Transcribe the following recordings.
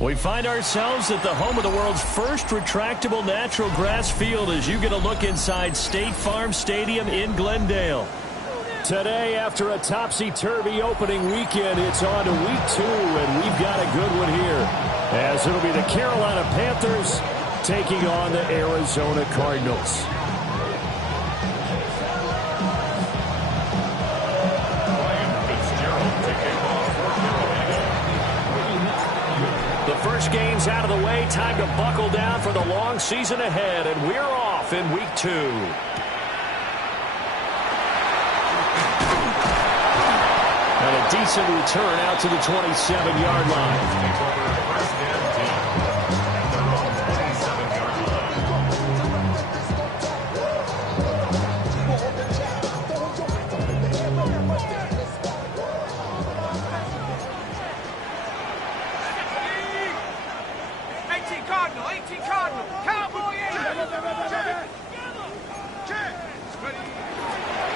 We find ourselves at the home of the world's first retractable natural grass field as you get a look inside State Farm Stadium in Glendale. Today, after a topsy-turvy opening weekend, it's on to week 2, and we've got a good one here, as it'll be the Carolina Panthers taking on the Arizona Cardinals. The first game's out of the way. Time to buckle down for the long season ahead, and we're off in week 2. And a decent return out to the 27-yard line.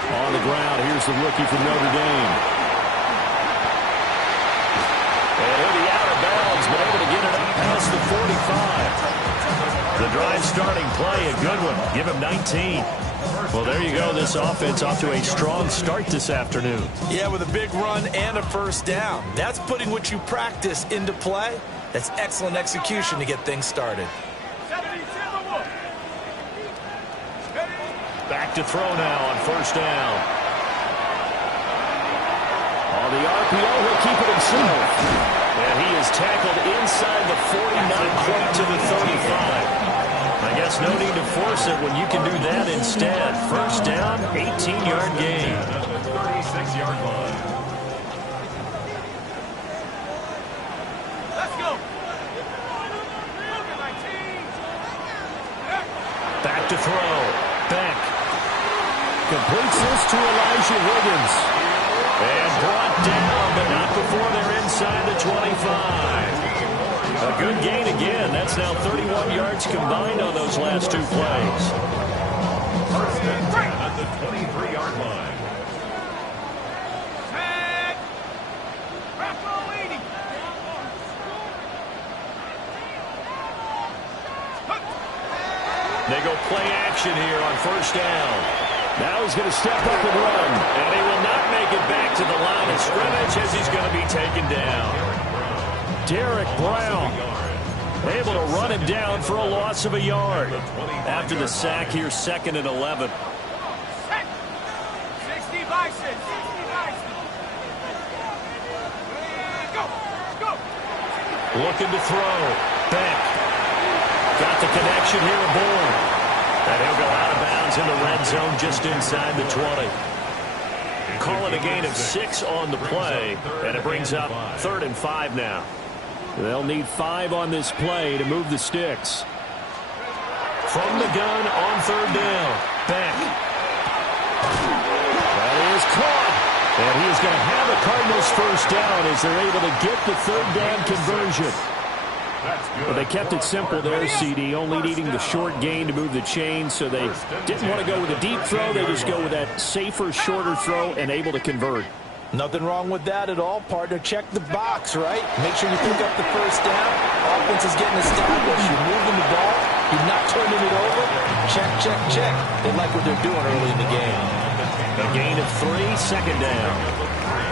On the ground, here's the rookie from Notre Dame. And he'll be out of bounds, but able to get it up past the 45. The drive starting play, a good one. Give him 19. Well, there you go. This offense off to a strong start this afternoon. Yeah, with a big run and a first down. That's putting what you practice into play. That's excellent execution to get things started. Back to throw now on first down. On the RPO, he'll keep it himself. And he is tackled inside the 40, not quite to the 35. I guess no need to force it when you can do that instead. First down, 18-yard gain. 36-yard line. Let's go. Back to throw. Beck completes this to Elijah Higgins. And brought down, but not before they're inside the 25. A good gain again. That's now 31 yards combined on those last 2 plays. First and 10 at the 23-yard line. They go play action here on first down. Now he's going to step up and run. And he will not make it back to the line of scrimmage as he's going to be taken down. Derek Brown able to run him down for a loss of a yard. After the sack here, 2nd and 11. 60 Bison. Looking to throw. Beck. Got the connection here aboard. And he'll go out of bounds in the red zone just inside the 20. Call it a gain of 6 on the play. And it brings up 3rd and 5 now. They'll need 5 on this play to move the sticks. From the gun on 3rd down. Beck. That is caught. And he is going to have a Cardinals first down as they're able to get the 3rd down conversion. But they kept it simple there, CD, only needing the short gain to move the chain, so they didn't want to go with a deep throw. They just go with that safer, shorter throw and able to convert. Nothing wrong with that at all, partner. Check the box, right? Make sure you pick up the first down. Offense is getting established. You're moving the ball. You're not turning it over. Check, check, check. They like what they're doing early in the game. A gain of 3, 2nd down.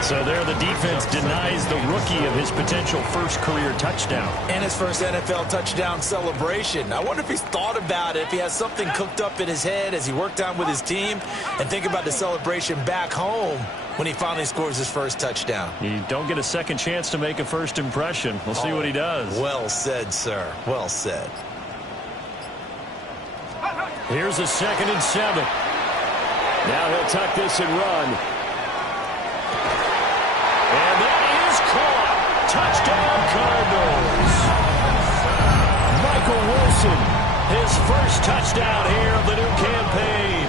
So there the defense denies the rookie of his potential first career touchdown. And his first NFL touchdown celebration. I wonder if he's thought about it, if he has something cooked up in his head as he worked on with his team, and think about the celebration back home when he finally scores his first touchdown. You don't get a second chance to make a first impression. We'll see what he does. Well said, sir. Well said. Here's a 2nd and 7. Now he'll tuck this and run. And that is caught. Touchdown, Cardinals. Michael Wilson, his first touchdown here of the new campaign.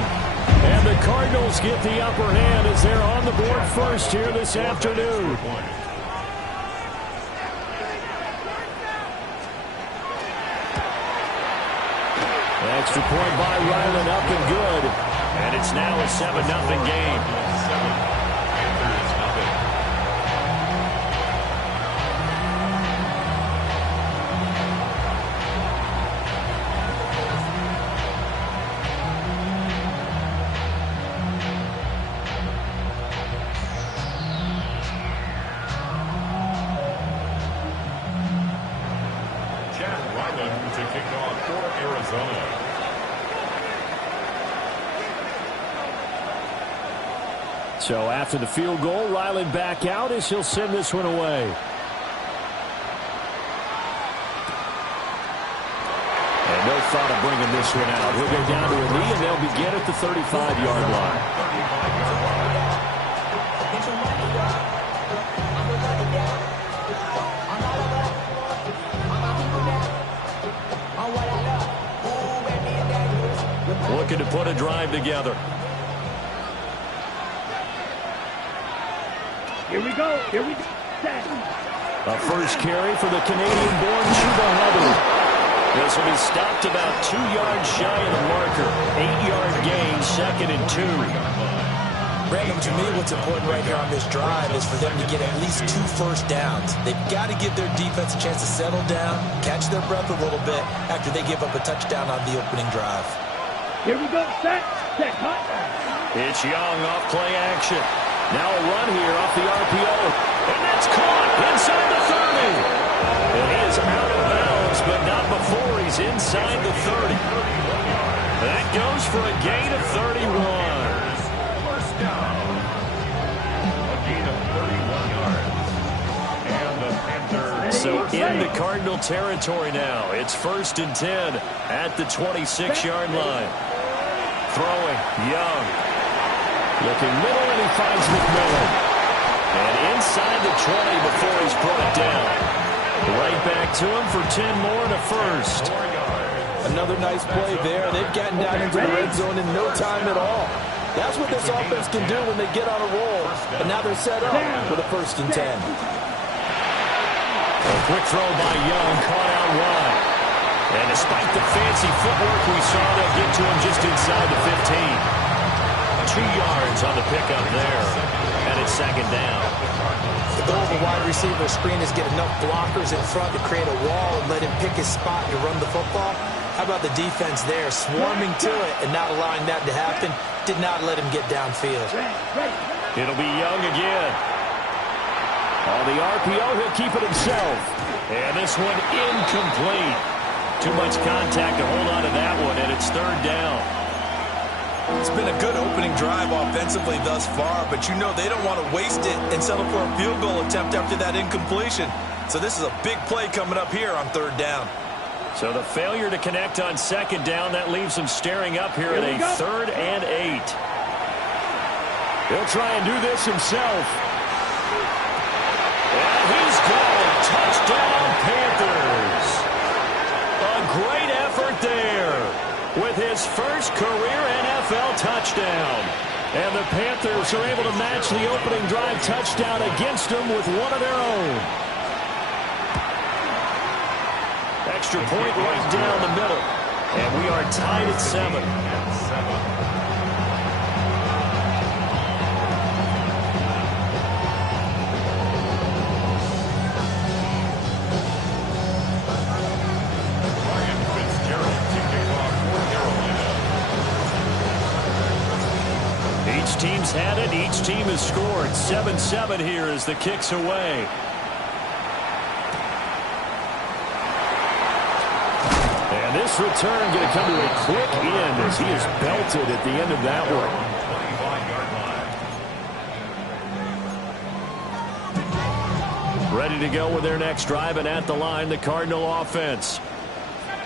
And the Cardinals get the upper hand as they're on the board first here this afternoon. Extra point by Ryland, up and good. And it's now a 7-0 game. To kick off for Arizona. So after the field goal, Ryland back out as he'll send this one away. And no thought of bringing this one out. He'll go down to a knee, and they'll begin at the 35-yard line. Looking to put a drive together. Here we go. A first carry for the Canadian-born Chuba Hubbard. This will be stopped about 2 yards shy of the marker. 8-yard gain, 2nd and 2. Brandon, to me, what's important right here on this drive is for them to get at least 2 first downs. They've got to give their defense a chance to settle down, catch their breath a little bit after they give up a touchdown on the opening drive. Here we go. Set, cut. It's Young off play action. Now a run here off the RPO. And that's caught inside the 30. And he is out of bounds, but not before he's inside the 30. That goes for a gain of 31. First down. A gain of 31 yards. And the Panthers. So in the Cardinal territory now. It's 1st and 10 at the 26-yard line. Throwing, Young. Looking middle, and he finds McMillan. And inside the 20 before he's brought down. Right back to him for 10 more and a first. Another nice play there. They've gotten down into the red zone in no time at all. That's what this offense can do when they get on a roll. And now they're set up for the 1st and 10. A quick throw by Young, caught out wide. And despite the fancy footwork we saw, they'll get to him just inside the 15. 2 yards on the pickup there. And it's 2nd down. The goal of a wide receiver screen is get enough blockers in front to create a wall and let him pick his spot to run the football. How about the defense there, swarming to it and not allowing that to happen? Did not let him get downfield. It'll be Young again. On the RPO, he'll keep it himself. And this one incomplete. Too much contact to hold on to that one, and it's third down. It's been a good opening drive offensively thus far, but you know they don't want to waste it and settle for a field goal attempt after that incompletion. So this is a big play coming up here on third down. So the failure to connect on second down, that leaves him staring up here at a 3rd and 8. He'll try and do this himself. And he's got it. Touchdown, Panthers. A great effort there with his first career NFL touchdown. And the Panthers are able to match the opening drive touchdown against them with one of their own. Extra point right down the middle. And we are tied at 7. Each team's had it. Each team has scored. 7-7 here as the kick's away. And this return going to come to a quick end as he is belted at the end of that one. Ready to go with their next drive, and at the line, the Cardinal offense.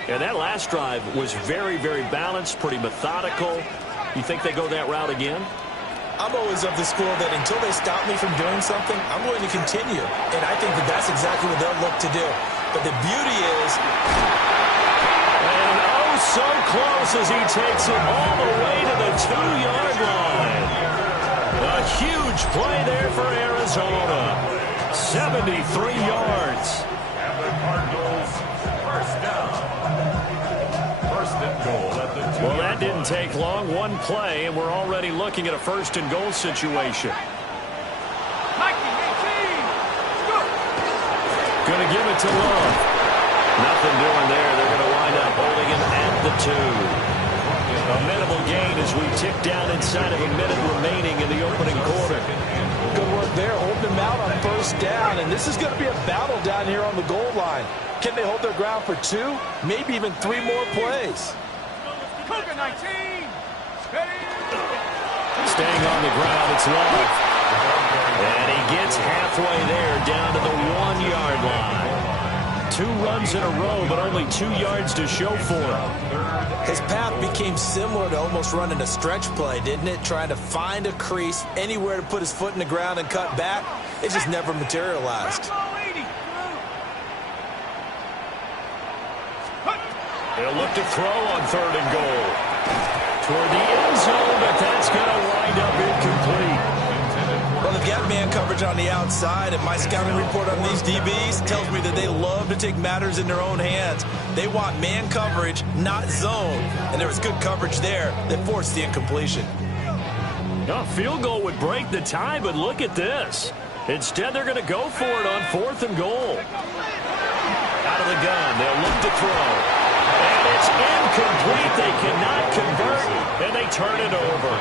And that last drive was very, very balanced, pretty methodical. You think they go that route again? I'm always of the school that until they stop me from doing something, I'm going to continue. And I think that that's exactly what they'll look to do. But the beauty is... And oh, so close as he takes it all the way to the 2-yard line. A huge play there for Arizona. 73 yards. And the Cardinals, first down. First and goal at the 2-yard line. Well, that didn't take long. One play, and we're already looking at a first and goal situation. Going to give it to Love. Nothing doing there. They're going to wind up holding him at the 2. A minimal gain as we tick down inside of a minute remaining in the opening quarter. Good work there, holding him out on first down. And this is going to be a battle down here on the goal line. Can they hold their ground for 2? Maybe even 3 more plays. Staying on the ground, it's Love. And he gets halfway there down to the 1-yard line. 2 runs in a row, but only 2 yards to show for him. His path became similar to almost running a stretch play, didn't it? Trying to find a crease, anywhere to put his foot in the ground and cut back. It just never materialized. They'll look to throw on 3rd and goal. Toward the end zone, but that's going to wind up incomplete. Well, they've got man coverage on the outside, and my scouting report on these DBs tells me that they love to take matters in their own hands. They want man coverage, not zone, and there was good coverage there that forced the incompletion. A field goal would break the tie, but look at this. Instead, they're going to go for it on 4th and goal. Out of the gun, they'll look to throw. And it's incomplete. They cannot convert, and they turn it over.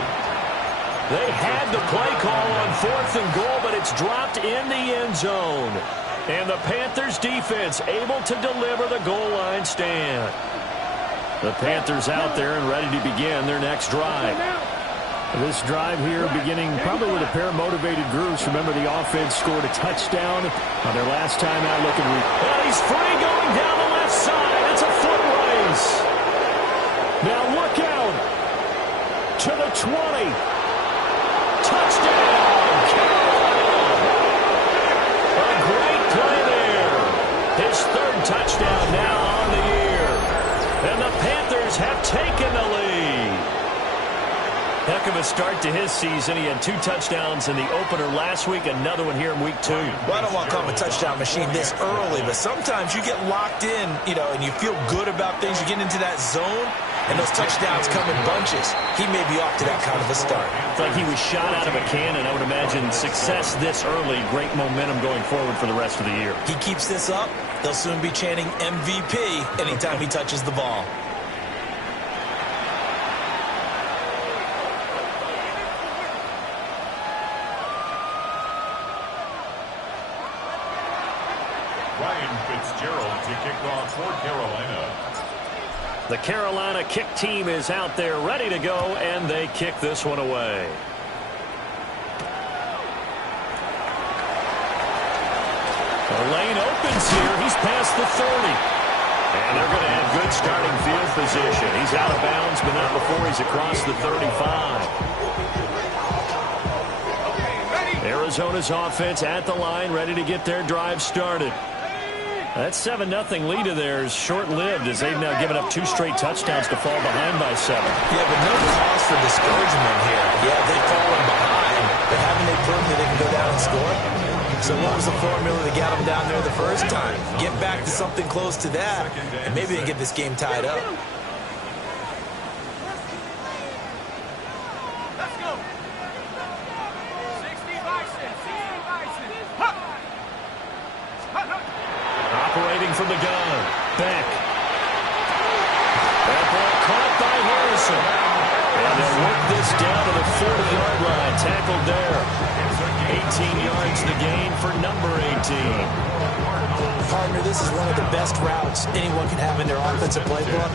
They had the play call on 4th and goal, but it's dropped in the end zone. And the Panthers defense able to deliver the goal line stand. The Panthers out there and ready to begin their next drive. This drive here beginning probably with a pair of motivated groups. Remember, the offense scored a touchdown on their last time out looking. Well, he's free going down the left side. It's a foot race. Now look out to the 20. Touchdown, Carolina. A great play there. His 3rd touchdown now on the year. And the Panthers have taken the lead. Heck of a start to his season. He had 2 touchdowns in the opener last week, another one here in week 2. Well, I don't want to call him a touchdown machine this early, but sometimes you get locked in, and you feel good about things. You get into that zone, and those touchdowns come in bunches. He may be off to that kind of a start. It's like he was shot out of a cannon. I would imagine success this early, great momentum going forward for the rest of the year. He keeps this up, they'll soon be chanting MVP anytime he touches the ball. Fitzgerald to kick off for Carolina. The Carolina kick team is out there ready to go, and they kick this one away. The lane opens here. He's past the 30. And they're going to have good starting field position. He's out of bounds, but not before he's across the 35. Arizona's offense at the line, ready to get their drive started. That 7-0 lead of theirs short-lived as they've now given up 2 straight touchdowns to fall behind by 7. Yeah, but no cause for discouragement here. Yeah, they've fallen behind, but haven't they proven that they can go down and score? So what was the formula to get them down there the first time? Get back to something close to that, and maybe they get this game tied up. Let's go. 60 bison. 60 bison. Operating from the gun. Beck. That ball caught by Harrison. And they'll work this down to the 40-yard line. Tackled there. 18 yards the gain for number 18. Partner, this is one of the best routes anyone can have in their offensive playbook.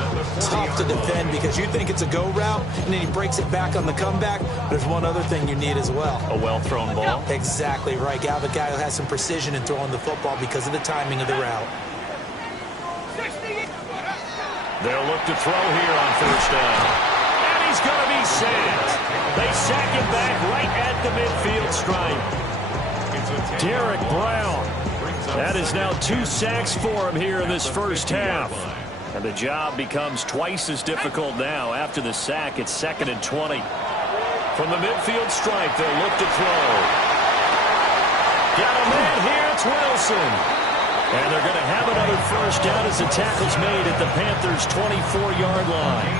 Tough to defend because you think it's a go route, and then he breaks it back on the comeback. There's one other thing you need as well. A well-thrown ball. Exactly right. You have a guy who has some precision in throwing the football because of the timing of the route. They'll look to throw here on first down. And he's going to be sacked. They sack him back right at the midfield stripe. Derek Brown. That is now 2 sacks for him here in this first half. And the job becomes twice as difficult now. After the sack, it's 2nd and 20. From the midfield stripe, they'll look to throw. Got a man here, it's Wilson. And they're going to have another first down as the tackle's made at the Panthers' 24-yard line.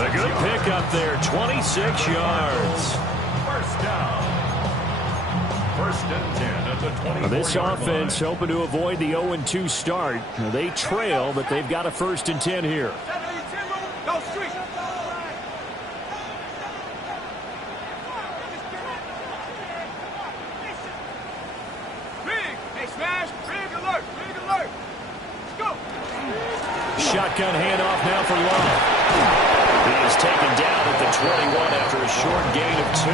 A good pickup there, 26 yards. First down. 1st and 10 at the 24-yard This offense line. hoping to avoid the 0-2 start. They trail, but they've got a 1st and 10 here. Go street. Big. Hey, smash. Big alert. Big alert. Let's go. Shotgun handoff now for Love. He is taken down at the 21 after a short gain of 2.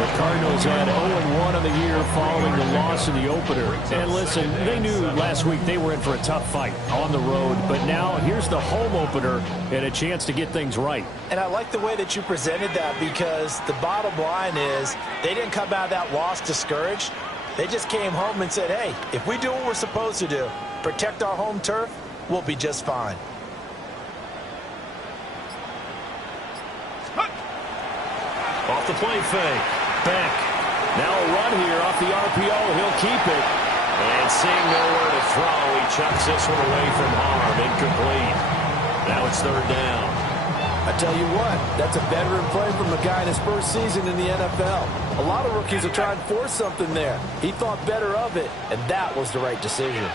The Cardinals had 0-1 on the year following the loss in the opener. And listen, they knew last week they were in for a tough fight on the road. But now here's the home opener and a chance to get things right. And I like the way that you presented that because the bottom line is they didn't come out of that loss discouraged. They just came home and said, hey, if we do what we're supposed to do, protect our home turf, we'll be just fine. Off the play fake. Beck. Now a run here off the RPO. He'll keep it. And seeing nowhere to throw, he chucks this one away from harm. Incomplete. Now it's 3rd down. I tell you what, that's a veteran play from a guy in his first season in the NFL. A lot of rookies will try and force something there. He thought better of it, and that was the right decision.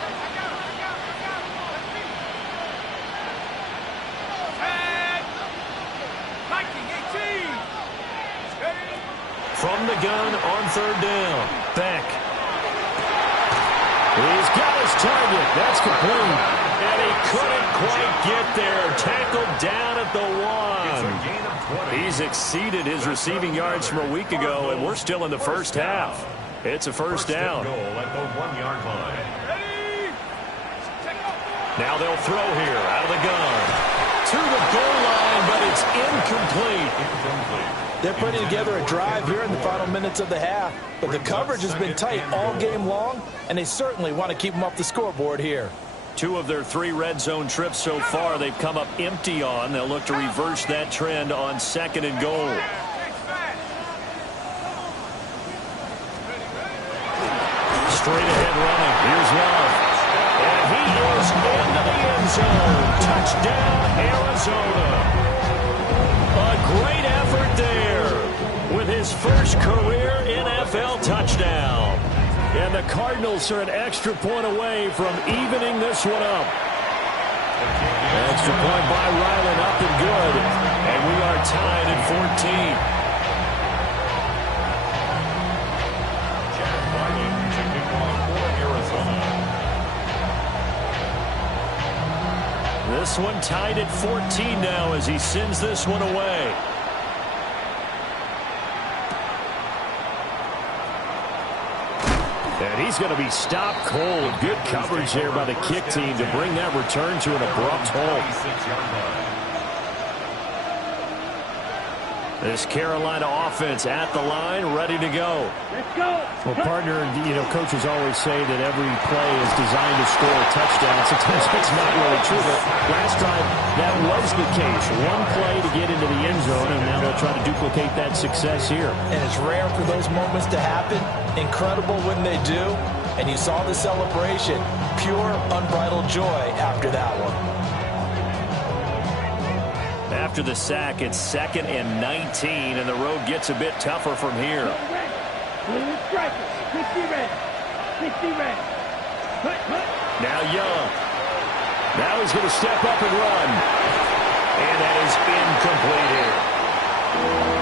From the gun on 3rd down. Beck. He's got his target. That's complete. And he couldn't quite get there. Tackled down at the 1. He's exceeded his receiving yards from a week ago, and we're still in the first half. It's a first down. Goal at the 1-yard line. Now they'll throw here out of the gun. To the goal line, but it's incomplete. They're putting together a drive here in the final minutes of the half, but the coverage has been tight all game long, and they certainly want to keep them off the scoreboard here. 2 of their 3 red zone trips so far they've come up empty on. They'll look to reverse that trend on 2nd and goal. Straight ahead running. Here's Love. And he is into the end zone. Touchdown, Arizona. A great effort there with his first career NFL touchdown. And the Cardinals are an extra point away from evening this one up. Extra point by Ryland, up and good. And we are tied at 14. Jack Ryland to kick off for Arizona. This one tied at 14 now as he sends this one away. And he's going to be stopped cold. Good coverage there by the kick team to bring that return to an abrupt halt. This Carolina offense at the line, ready to go. Let's go. Well, partner, coaches always say that every play is designed to score a touchdown. Sometimes it's not really true, but last drive, that was the case. One play to get into the end zone, and now they'll try to duplicate that success here. And it's rare for those moments to happen. Incredible when they do. And you saw the celebration. Pure, unbridled joy after that one. After the sack, it's 2nd and 19, and the road gets a bit tougher from here. Now Young. Now he's going to step up and run. And that is incomplete here.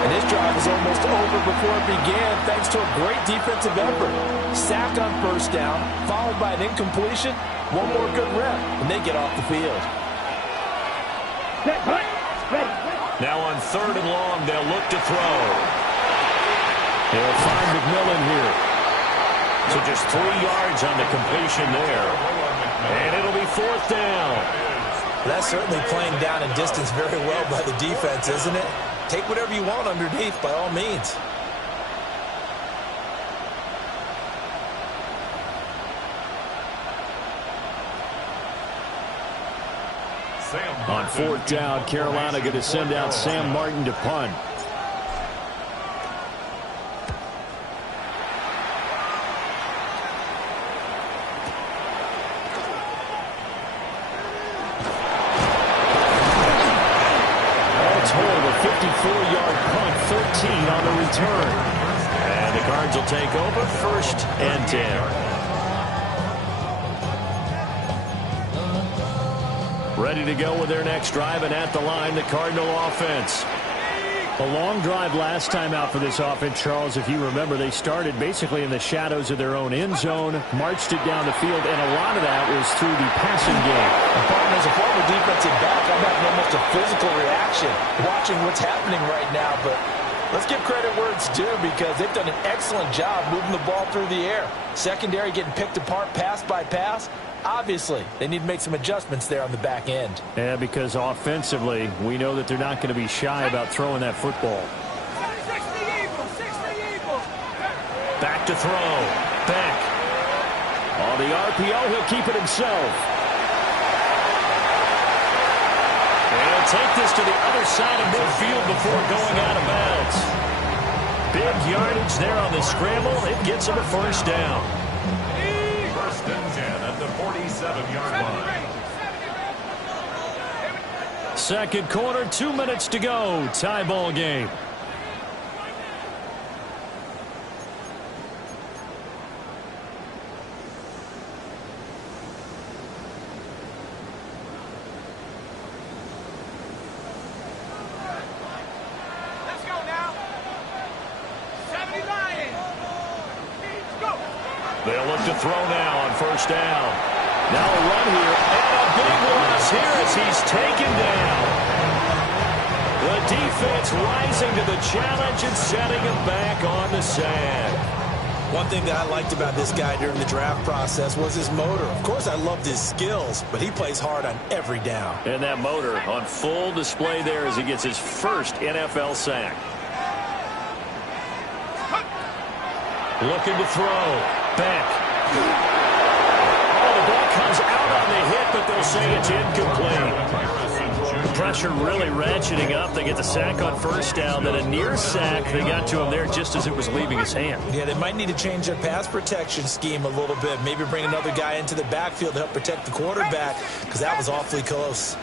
And this drive is almost over before it began thanks to a great defensive effort. Sack on first down, followed by an incompletion. One more good rep, and they get off the field. Now on 3rd and long, they'll look to throw. They'll find McMillan here. So just 3 yards on the completion there. And it'll be 4th down. That's certainly playing down and distance very well by the defense, isn't it? Take whatever you want underneath, by all means. On 4th down, Carolina going to send out Sam Martin to punt. All told, a 54-yard punt, 13 on the return. And the Cards will take over 1st and 10. Ready to go with their next drive, and at the line, the Cardinal offense. A long drive last time out for this offense, Charles. If you remember, they started basically in the shadows of their own end zone, marched it down the field, and a lot of that was through the passing game. And as a former defensive back, I'm having almost a physical reaction watching what's happening right now, but let's give credit where it's due because they've done an excellent job moving the ball through the air. Secondary getting picked apart pass by pass. Obviously, they need to make some adjustments there on the back end. Yeah, because offensively, we know that they're not going to be shy about throwing that football. Back to throw. Back. On the RPO, he'll keep it himself. And he'll take this to the other side of midfield before going out of bounds. Big yardage there on the scramble. It gets him a 1st down. 1st and 10 at the 47-yard line. 2nd quarter, 2 minutes to go. Tie ball game. Let's go now. 70 Lions. Let's go. They'll look to throw now on 1st down. Now a run here, and a big loss here as he's taken down. The defense rising to the challenge and setting him back on the sand. One thing that I liked about this guy during the draft process was his motor. Of course, I loved his skills, but he plays hard on every down. And that motor on full display there as he gets his 1st NFL sack. Looking to throw. Back. Comes out on the hit, but they'll say it's incomplete. Pressure really ratcheting up. They get the sack on 1st down, then a near sack. They got to him there just as it was leaving his hand. Yeah, they might need to change their pass protection scheme a little bit. Maybe bring another guy into the backfield to help protect the quarterback, because that was awfully close.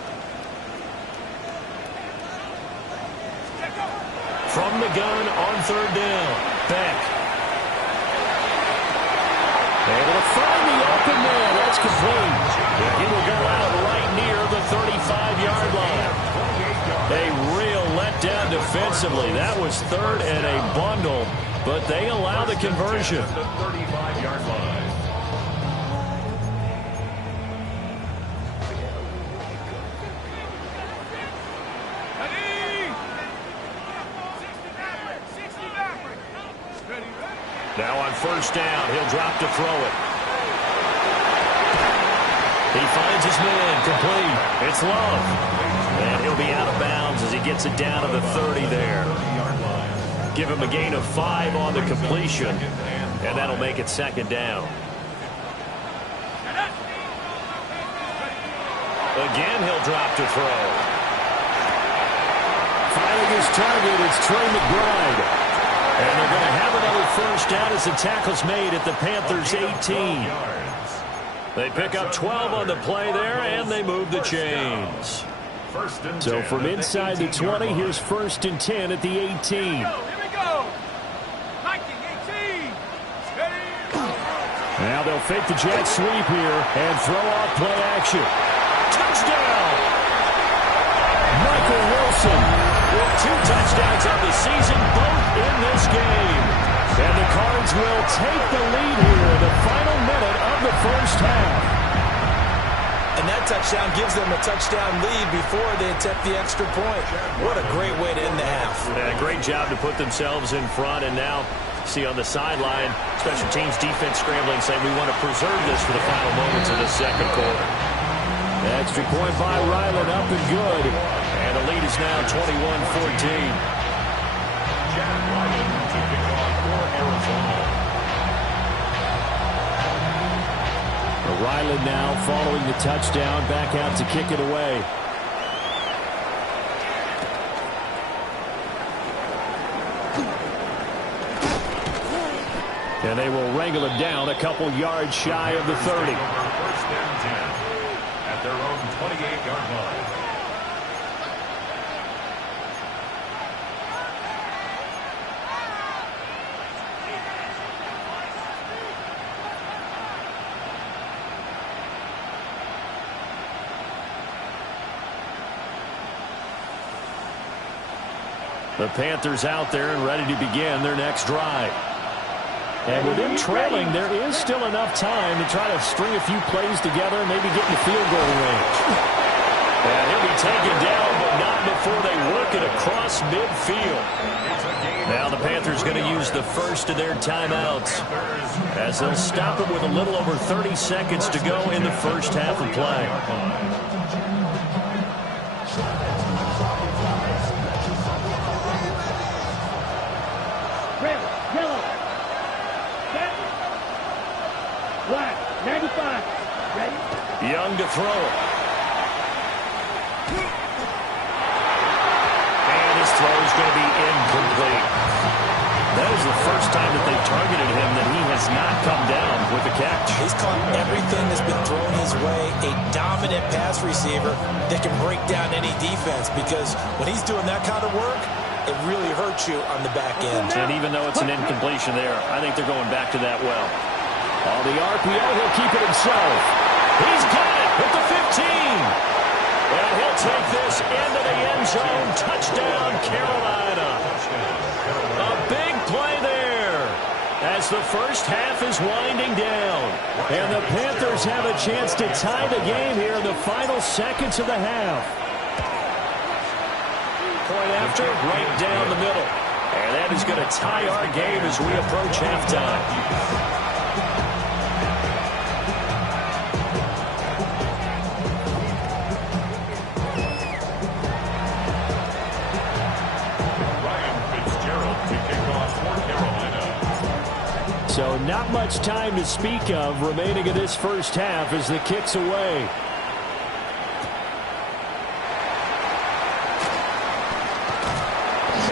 From the gun on 3rd down. Back. Able to find the open man. That's complete. And he will go out right near the 35-yard line. A real letdown defensively. That was 3rd and a bundle, but they allow the conversion. The 35-yard line. Now on first down, he'll drop to throw it. He finds his man, complete. It's Love. And he'll be out of bounds as he gets it down to the 30 there. Give him a gain of 5 on the completion, and that'll make it second down. Again, he'll drop to throw. Finding his target, it's Trey McBride. And they're going to have another first down as the tackle's made at the Panthers' 18. They pick up 12 on the play there, and they move the chains. So from inside the 20, here's first and 10 at the 18. Here we go. 19, 18. Steady. Now they'll fake the jet sweep here and throw off play action. Touchdown! Michael Wilson with 2 touchdowns of the season, both in this game. And the Cards will take the lead here in the final minute of the first half. And that touchdown gives them a touchdown lead before they attempt the extra point. What a great way to end the half. Yeah, great job to put themselves in front. And now, see on the sideline, special teams defense scrambling, saying we want to preserve this for the final moments of the second quarter. The extra point by Ryland up and good. And the lead is now 21-14. Ryland now following the touchdown, back out to kick it away. And they will wrangle him down a couple yards shy of the 30. First and 10 at their own 28-yard line. The Panthers out there and ready to begin their next drive. And with them trailing, there is still enough time to try to string a few plays together and maybe get in the field goal range. And he'll be taken down, but not before they work it across midfield. Now the Panthers going to use the first of their timeouts as they'll stop it with a little over 30 seconds to go in the first half of play. Red, yellow, red, black, 95, ready? Young to throw it. And his throw is going to be incomplete. That is the first time that they've targeted him that he has not come down with a catch. He's caught everything that's been thrown his way. A dominant pass receiver that can break down any defense, because when he's doing that kind of work, it really hurts you on the back end. And even though it's an incompletion there, I think they're going back to that well. On the RPO, he'll keep it himself. He's got it at the 15. And he'll take this into the end zone. Touchdown, Carolina. A big play there as the first half is winding down. And the Panthers have a chance to tie the game here in the final seconds of the half. Point after, right down the middle. And that is going to tie our game as we approach halftime. So not much time to speak of remaining in this first half as the kick's away.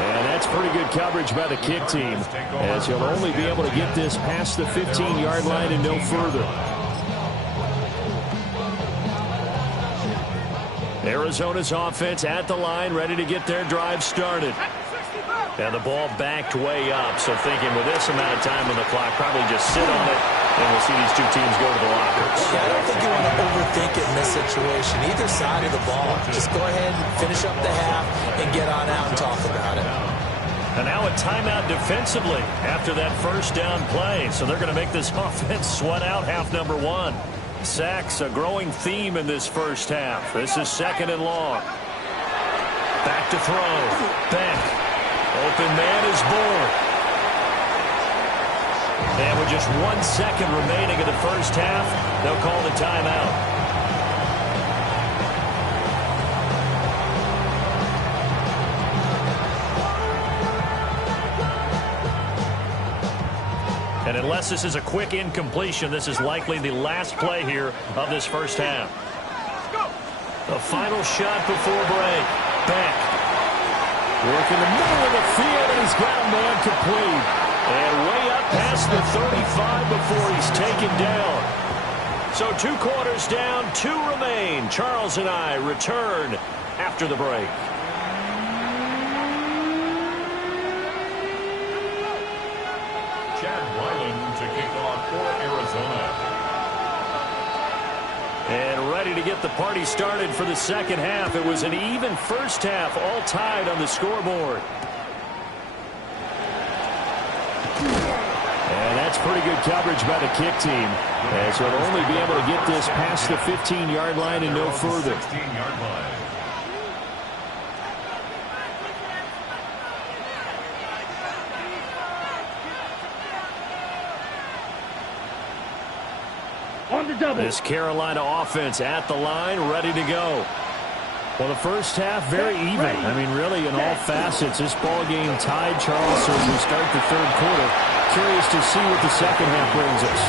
And that's pretty good coverage by the kick team, as he'll only be able to get this past the 15-yard line and no further. Arizona's offense at the line, ready to get their drive started. And the ball backed way up, so thinking with this amount of time on the clock, probably just sit on it, and we'll see these two teams go to the lockers. Yeah, I don't think you want to overthink it in this situation. Either side of the ball. Just go ahead and finish up the half and get on out and talk about it. And now a timeout defensively after that first down play. So they're going to make this offense sweat out half number one. Sacks, a growing theme in this first half. This is second and long. Back to throw. Back. Open man is born. And with just 1 second remaining in the first half, they'll call the timeout. And unless this is a quick incompletion, this is likely the last play here of this first half. The final shot before break. Beck. Work in the middle of the field, and he's got a man complete. And way up past the 35 before he's taken down. So 2 quarters down, 2 remain. Charles and I return after the break. To kick off for Arizona. And ready to get the party started for the second half. It was an even first half, all tied on the scoreboard. And that's pretty good coverage by the kick team, as he'll only be able to get this past the 15-yard line and no further. 16-yard line. This Carolina offense at the line, ready to go. Well, the first half, very even. I mean, really, in all facets, this ball game tied, Charles, so as we start the third quarter. Curious to see what the second half brings us.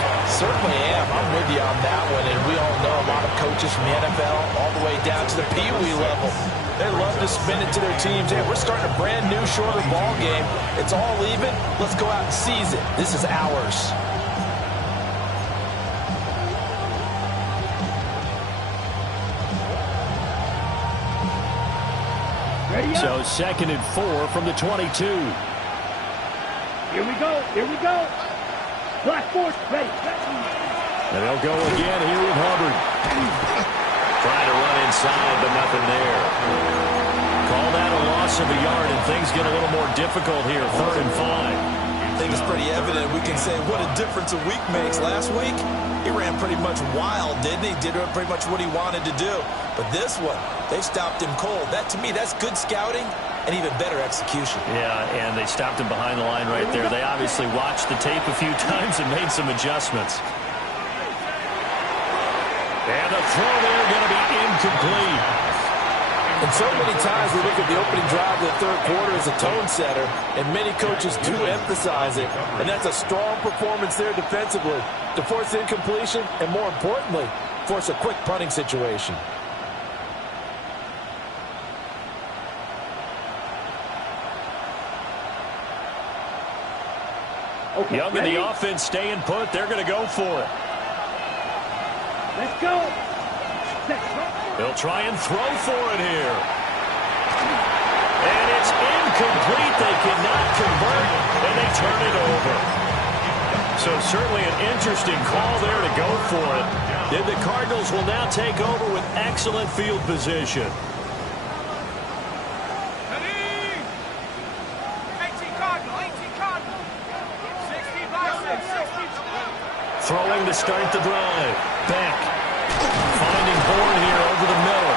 Certainly am. I'm with you on that one. And we all know a lot of coaches from the NFL all the way down to the Pee Wee level. They love to spin it to their teams. Hey, we're starting a brand new, shorter ball game. It's all even. Let's go out and seize it. This is ours. So 2nd and 4 from the 22. Here we go. Here we go. Black force, ready. And they'll go again here with Hubbard. Trying to run inside, but nothing there. Call that a loss of a yard, and things get a little more difficult here. 3rd and 5. I think it's pretty evident. We can say what a difference a week makes. Last week, he ran pretty much wild, didn't he? Did pretty much what he wanted to do. But this one, they stopped him cold. That, to me, that's good scouting and even better execution. Yeah, and they stopped him behind the line right there. They obviously watched the tape a few times and made some adjustments. And the throw there going to be incomplete. And so many times we look at the opening drive of the third quarter as a tone setter, and many coaches do emphasize it. And that's a strong performance there defensively to force incompletion and, more importantly, force a quick punting situation. Okay, Young in the offense staying put. They're going to go for it. Let's go. They'll try and throw for it here. And it's incomplete. They cannot convert, and they turn it over. So certainly an interesting call there to go for it. Then the Cardinals will now take over with excellent field position. Throwing to start the drive. Beck finding Horn here over the middle.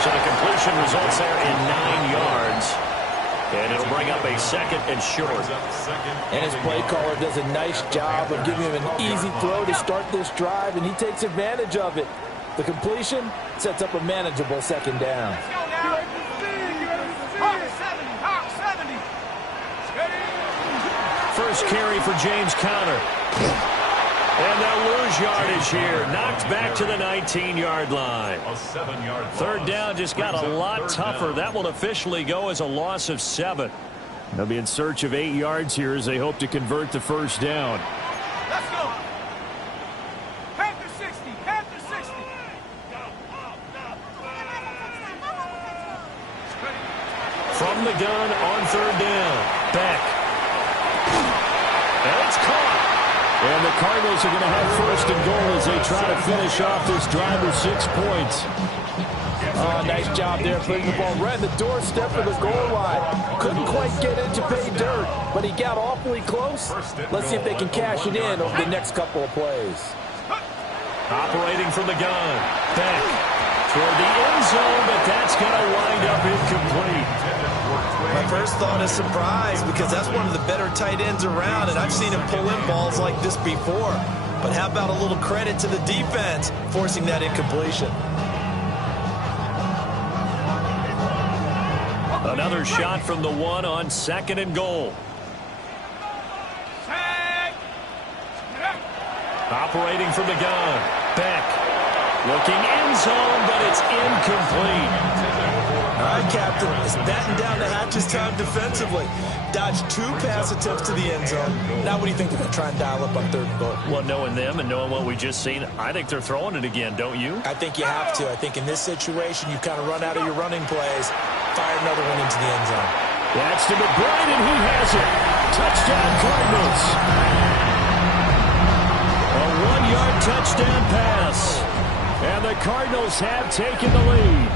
So the completion results there in 9 yards. And it'll bring up a 2nd and short. And his play caller does a nice job of giving him an easy throw to start this drive, and he takes advantage of it. The completion sets up a manageable 2nd down. First carry for James Conner. And they'll lose yardage here. Knocked back to the 19-yard line. 3rd down just got a lot tougher. That will officially go as a loss of 7. They'll be in search of 8 yards here as they hope to convert the first down. Let's go. Panther 60. Panther 60. From the gun on 3rd down. Beck. And it's caught. And the Cardinals are going to have 1st and goal as they try to finish off this drive with 6 points. Oh, nice job there putting the ball right in the doorstep of the goal line. Couldn't quite get it to pay dirt, but he got awfully close. Let's see if they can cash it in over the next couple of plays. Operating from the gun. Beck toward the end zone, but that's going to wind up incomplete. My first thought is surprise because that's one of the better tight ends around, and I've seen him pull in balls like this before. But how about a little credit to the defense forcing that incompletion? Another shot from the one on 2nd and goal. Operating from the gun. Beck. Looking end zone, but it's incomplete. All right, Captain. It's batten down the hatches time defensively. Dodged 2 pass attempts to the end zone. Now what do you think they're going to try and dial up on 3rd and goal? Well, knowing them and knowing what we just seen, I think they're throwing it again, don't you? I think you have to. I think in this situation, you kind of run out of your running plays, fire another one into the end zone. That's to McBride, and he has it. Touchdown, Cardinals. A 1-yard touchdown pass. And the Cardinals have taken the lead.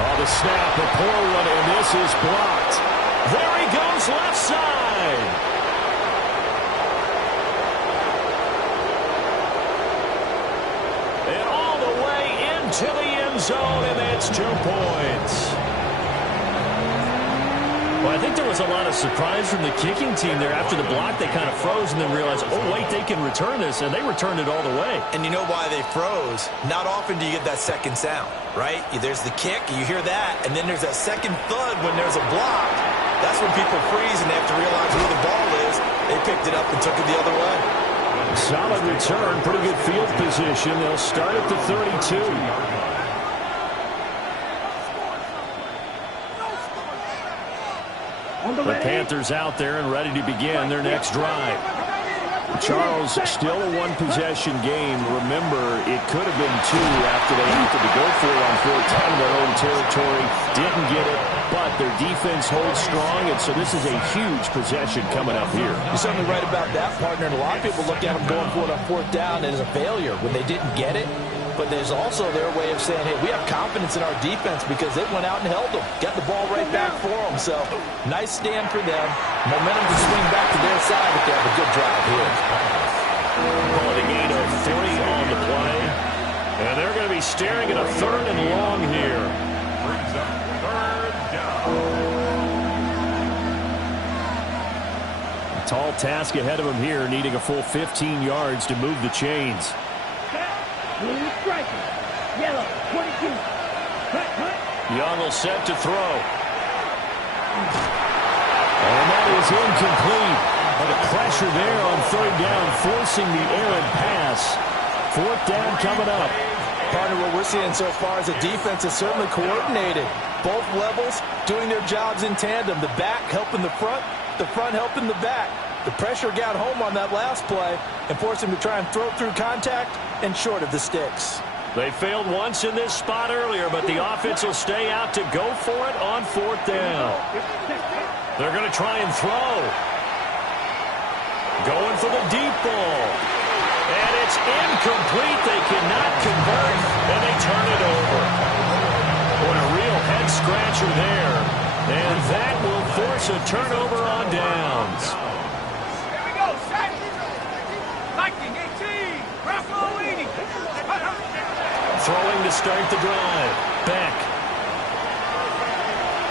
Oh, the snap, a poor one, and this is blocked. There he goes, left side. And all the way into the end zone, and that's 2 points. Well, I think there was a lot of surprise from the kicking team there. After the block, they kind of froze and then realized, oh, wait, they can return this, and they returned it all the way. And you know why they froze? Not often do you get that second sound, right? There's the kick, you hear that, and then there's that second thud when there's a block. That's when people freeze and they have to realize where the ball is. They picked it up and took it the other way. Solid return, pretty good field position. They'll start at the 32. The Panthers out there and ready to begin their next drive. Charles, still a 1-possession game. Remember, it could have been 2 after they opted to go for it on 4th down in their own territory. Didn't get it, but their defense holds strong, and so this is a huge possession coming up here. You're certainly right about that, partner. And a lot of people look at them going for it on 4th down as a failure when they didn't get it. But there's also their way of saying, hey, we have confidence in our defense because they went out and held them. Got the ball right back for them. So, nice stand for them. Momentum to swing back to their side if they have a good drive here. Calling a gain of 3 on the play. And they're going to be staring at a 3rd and long here. Brings up 3rd down. A tall task ahead of them here, needing a full 15 yards to move the chains. Blue striker. Yellow, 22. Cut. Young will set to throw. And that is incomplete. But the pressure there on 3rd down, forcing the errant pass. 4th down coming up. Partner, what we're seeing so far is the defense is certainly coordinated. Both levels doing their jobs in tandem. The back helping the front helping the back. The pressure got home on that last play and forced him to try and throw through contact and short of the sticks. They failed once in this spot earlier, but the offense will stay out to go for it on 4th down. They're going to try and throw. Going for the deep ball. And it's incomplete. They cannot convert, and they turn it over. Boy, a real head-scratcher there. And that will force a turnover on downs. Throwing to start the drive. Beck.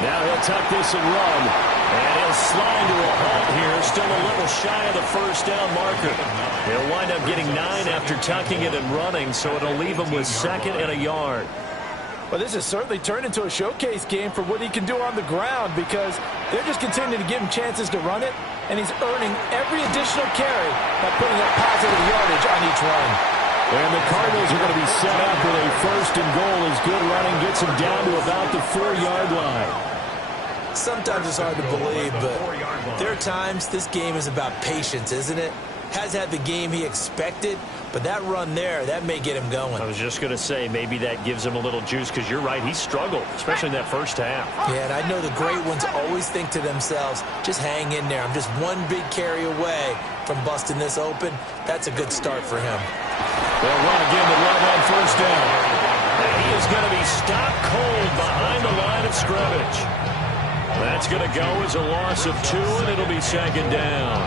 Now he'll tuck this and run. And he'll slide to a halt here. Still a little shy of the 1st down marker. He'll wind up getting 9 after tucking it and running, so it'll leave him with 2nd and a yard. Well, this has certainly turned into a showcase game for what he can do on the ground because they're just continuing to give him chances to run it, and he's earning every additional carry by putting up positive yardage on each run. And the Cardinals are going to be set up with a 1st and goal as good running gets them down to about the 4-yard line. Sometimes it's hard to believe, but there are times this game is about patience, isn't it? Has had the game he expected, but that run there, that may get him going. I was just going to say, maybe that gives him a little juice because you're right, he struggled, especially in that 1st half. Yeah, and I know the great ones always think to themselves, just hang in there. I'm just one big carry away from busting this open. That's a good start for him. They'll run again to run on 1st down. And he is going to be stopped cold behind the line of scrimmage. That's going to go as a loss of 2, and it'll be 2nd down.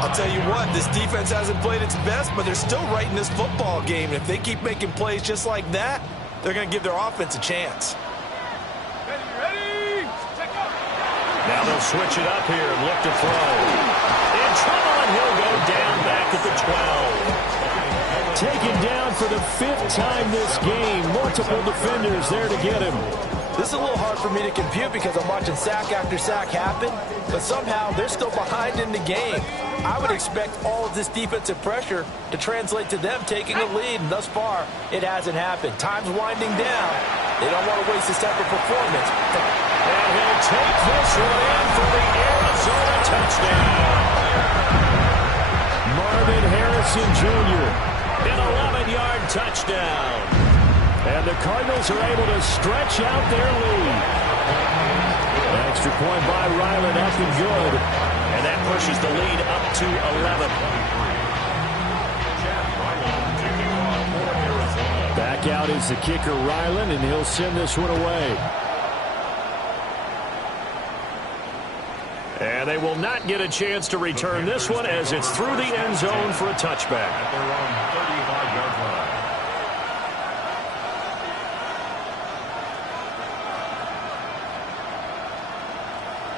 I'll tell you what, this defense hasn't played its best, but they're still right in this football game. And if they keep making plays just like that, they're going to give their offense a chance. Ready? Now they'll switch it up here and look to throw. In trouble, and he'll go down back at the 12. Taken down for the 5th time this game. Multiple defenders there to get him. This is a little hard for me to compute because I'm watching sack after sack happen, but somehow they're still behind in the game. I would expect all of this defensive pressure to translate to them taking a lead, and thus far, it hasn't happened. Time's winding down. They don't want to waste this type of performance. And he'll take this one in for the Arizona touchdown. Marvin Harrison Jr., an 11-yard touchdown. And the Cardinals are able to stretch out their lead. Extra point by Ryland up and good. And that pushes the lead up to 11. Back out is the kicker, Ryland, and he'll send this one away. And they will not get a chance to return this one as it's through the end zone for a touchback.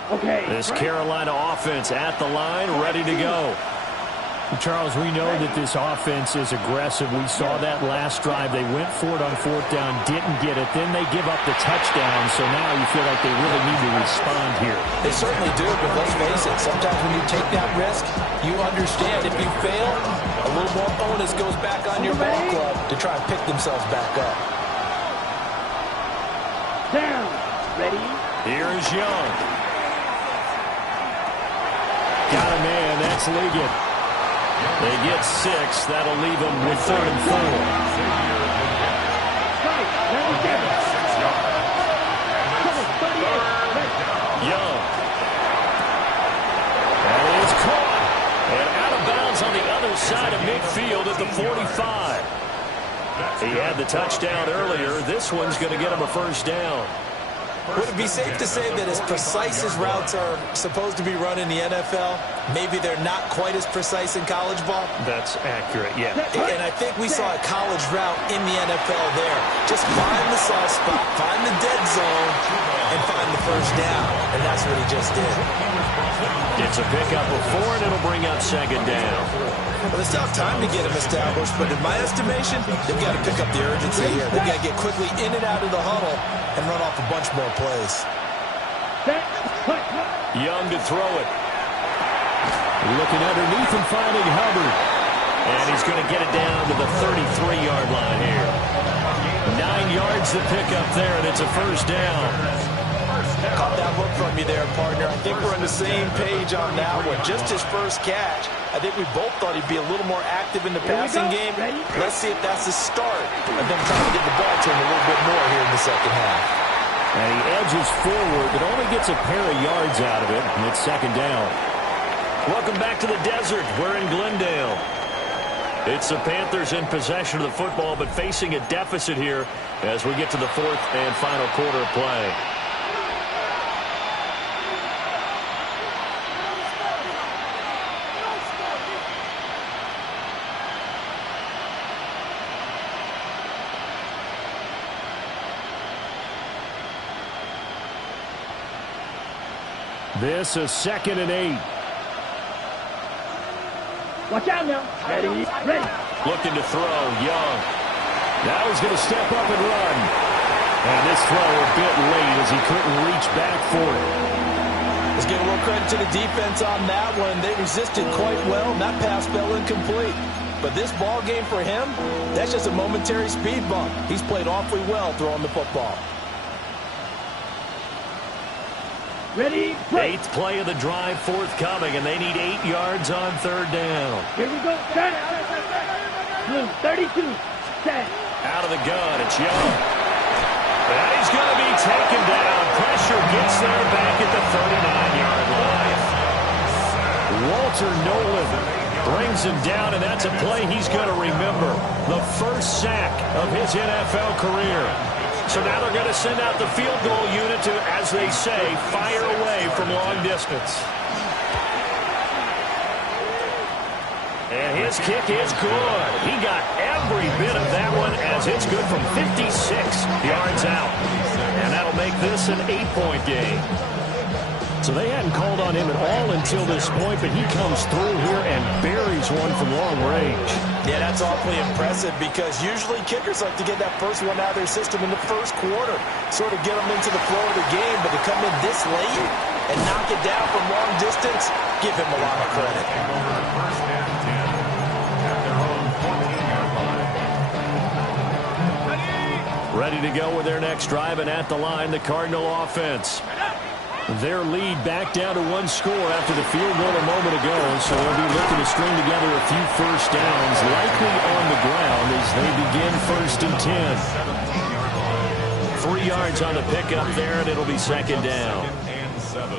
Okay. This Carolina offense at the line, ready to go. Charles, we know that this offense is aggressive. We saw that last drive. They went for it on 4th down, didn't get it. Then they give up the touchdown, so now you feel like they really need to respond here. They certainly do, but let's face it, sometimes when you take that risk, you understand if you fail, a little more onus goes back on your ball club to try and pick themselves back up. Down. Ready? Here's Young. Got a man, that's Liggett. They get 6. That'll leave them with 3rd and 4. Young. That is caught. And out of bounds on the other side of midfield at the 45. He had the touchdown earlier. This one's going to get him a 1st down. Would it be safe to say that as precise as routes are supposed to be run in the NFL, maybe they're not quite as precise in college ball? That's accurate, yeah. And I think we saw a college route in the NFL there. Just find the soft spot, find the dead zone, and find the 1st down. And that's what he just did. It's a pickup of 4, and it'll bring up 2nd down. Well, they still have time to get him established, but in my estimation, they've got to pick up the urgency here. They've got to get quickly in and out of the huddle and run off a bunch more plays. Young to throw it. Looking underneath and finding Hubbard. And he's going to get it down to the 33-yard line here. 9 yards to pick up there, and it's a 1st down. Caught that look from you there, partner. I think we're on the same page on that one. Just his first catch. I think we both thought he'd be a little more active in the passing game. Let's see if that's the start of them trying to get the ball to him a little bit more here in the 2nd half. And he edges forward, but only gets a pair of yards out of it, and it's 2nd down. Welcome back to the desert. We're in Glendale. It's the Panthers in possession of the football, but facing a deficit here as we get to the 4th and final quarter of play. This is 2nd and 8. Watch out now. Ready? Ready. Looking to throw, Young. Now he's going to step up and run. And this throw a bit late as he couldn't reach back for it. Let's give a little credit to the defense on that one. They resisted quite well, and that pass fell incomplete. But this ball game for him, that's just a momentary speed bump. He's played awfully well throwing the football. Ready? Play. 8th play of the drive forthcoming, and they need 8 yards on 3rd down. Here we go. Set. Blue 32. Set. Out of the gun, it's Young. And he's going to be taken down. Pressure gets there back at the 39-yard line. Walter Nolan brings him down, and that's a play he's going to remember. The 1st sack of his NFL career. So now they're going to send out the field goal unit to, as they say, fire away from long distance. And his kick is good. He got every bit of that one as it's good from 56 yards out. And that'll make this an 8-point game. So they hadn't called on him at all until this point, but he comes through here and buries one from long range. Yeah, that's awfully impressive because usually kickers like to get that first one out of their system in the first quarter, sort of get them into the flow of the game, but to come in this late and knock it down from long distance, give him a lot of credit. First and 10 at their own 14-yard line. Ready to go with their next drive, and at the line, the Cardinal offense. Their lead back down to one score after the field goal a moment ago, so they'll be looking to string together a few first downs, likely on the ground as they begin 1st and 10. 3 yards on the pickup there, and it'll be second down. Second and 7.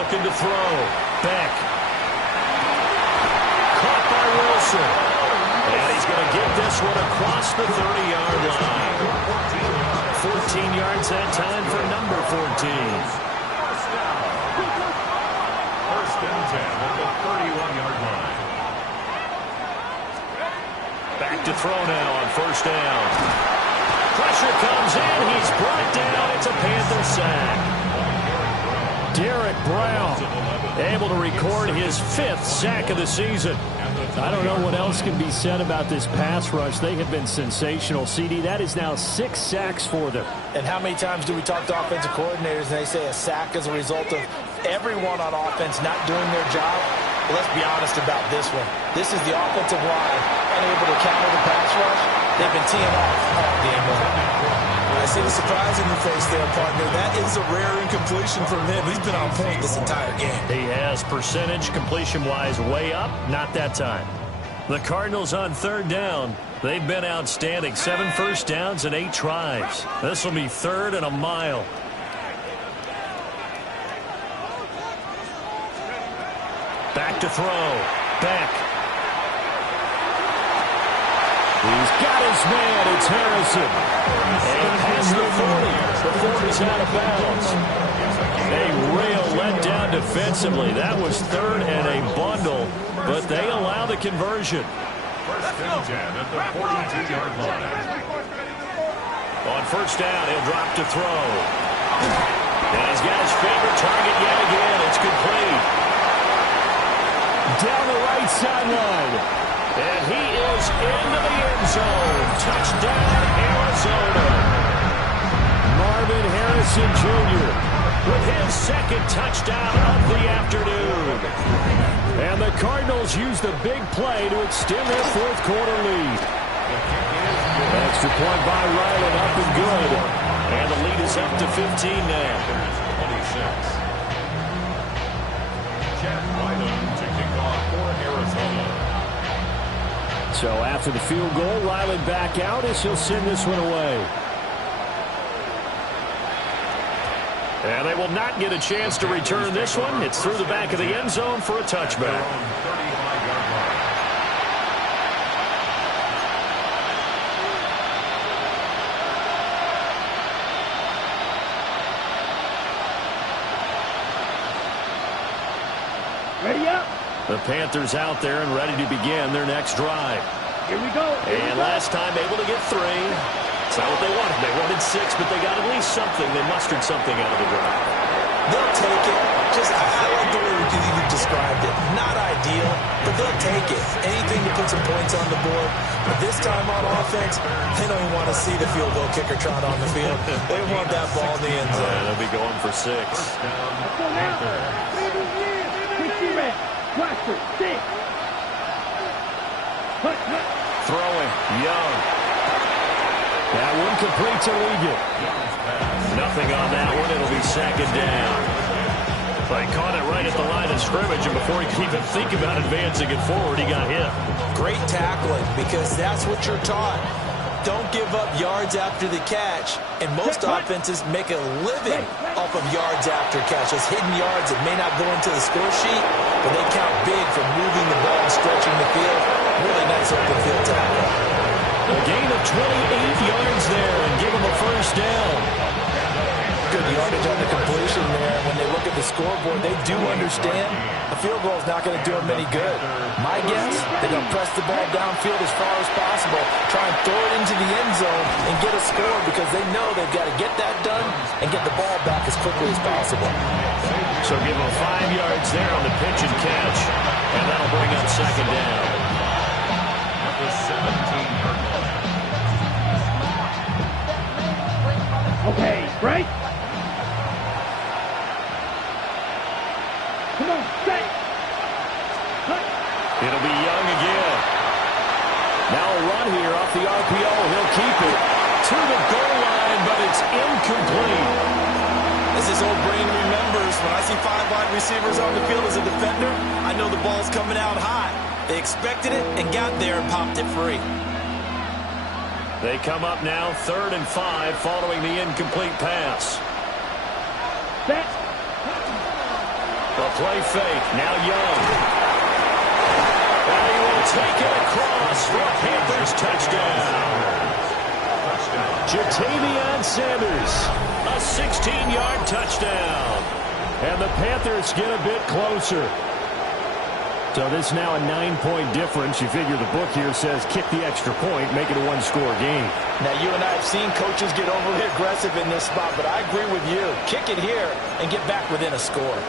Looking to throw. Beck. Caught by Wilson. And he's going to get this one across the 30-yard line. 14 yards that time for number 14. First down. First and 10 at the 31-yard line. Back to throw now on first down. Pressure comes in. He's brought down. It's a Panther sack. Derek Brown able to record his 5th sack of the season. I don't know what else can be said about this pass rush. They have been sensational. CD, that is now 6 sacks for them. And how many times do we talk to offensive coordinators and they say a sack is a result of everyone on offense not doing their job? Well, let's be honest about this one. This is the offensive line unable to counter the pass rush. They've been teeing off all game long. I see the surprise in your face there, partner. That is a rare incompletion from him. He's been on point this entire game. He has percentage completion-wise way up. Not that time. The Cardinals on 3rd down. They've been outstanding. 7 first downs and 8 tries. This will be 3rd and a mile. Back to throw. Beck. He's got his man. It's Harrison. And past the 40 before he's out of bounds. A real letdown defensively. That was 3rd and a bundle, but they allow the conversion. First and 10 at the 42-yard line. On first down, he'll drop to throw. And he's got his favorite target yet again. It's complete. Down the right sideline. And he is into the end zone. Touchdown, Arizona. Marvin Harrison Jr. with his 2nd touchdown of the afternoon. And the Cardinals use the big play to extend their 4th quarter lead. Extra point by Ryland, up and good. And the lead is up to 15 now. 26. Chad Ryland to kick off for Arizona. So after the field goal, Ryland back out as he'll send this one away. And they will not get a chance to return this one. It's through the back of the end zone for a touchback. Ready up. The Panthers out there and ready to begin their next drive. Here we go. And last time able to get 3. It's not what they wanted. They wanted 6, but they got at least something. They mustered something out of the drive. They'll take it. I like the way you described it. Not ideal, but they'll take it. Anything to put some points on the board. But this time on offense, they don't even want to see the field goal kicker trot on the field. They want that ball in the end zone. They'll be going for 6. Throwing. Young. That one complete to Ligon. Nothing on that one. It'll be 2nd down. They caught it right at the line of scrimmage, and before he could even think about advancing it forward, he got hit. Great tackling, because that's what you're taught. Don't give up yards after the catch, and most offenses make a living off of yards after catch. Those hidden yards that may not go into the score sheet, but they count big for moving the ball and stretching the field. Really nice open field tackle. A gain of 28 yards there and give him a first down. Good yardage on the completion there. When they look at the scoreboard, they do understand a field goal is not going to do them any good. My guess, they're going to press the ball downfield as far as possible, try and throw it into the end zone and get a score because they know they've got to get that done and get the ball back as quickly as possible. So give them 5 yards there on the pitch and catch, and that'll bring up second down. At the 17-yard line. Okay, break. Come on, straight. It'll be Young again. Now a run here off the RPO. He'll keep it to the goal line, but it's incomplete. As his old brain remembers, when I see 5 wide receivers on the field as a defender, I know the ball's coming out high. They expected it and got there and popped it free. They come up now 3rd and 5 following the incomplete pass. Set. The play fake. Now Young. And he will take it across for a Panthers touchdown. Jatavion Sanders, a 16-yard touchdown. And the Panthers get a bit closer. So this is now a 9-point difference. You figure the book here says kick the extra point, make it a one-score game. Now, you and I have seen coaches get overly aggressive in this spot, but I agree with you. Kick it here and get back within a score.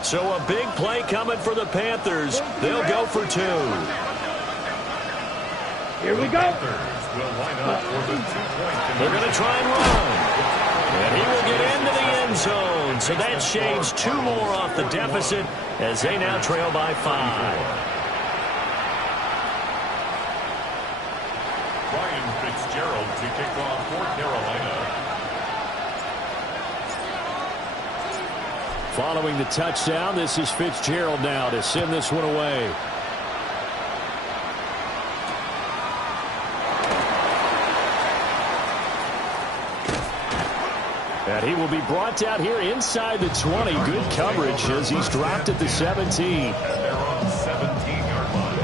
So a big play coming for the Panthers. They'll go for 2. Here we go. Will line up for the 2-point They're going to try and run. And he will get into the end zone. So that shaves 2 more off the deficit as they now trail by 5. Ryan Fitzgerald to kick off for Carolina. Following the touchdown, this is Fitzgerald now to send this one away. And he will be brought down here inside the 20. Good coverage as he's dropped at the 17. And they're on 17-yard line.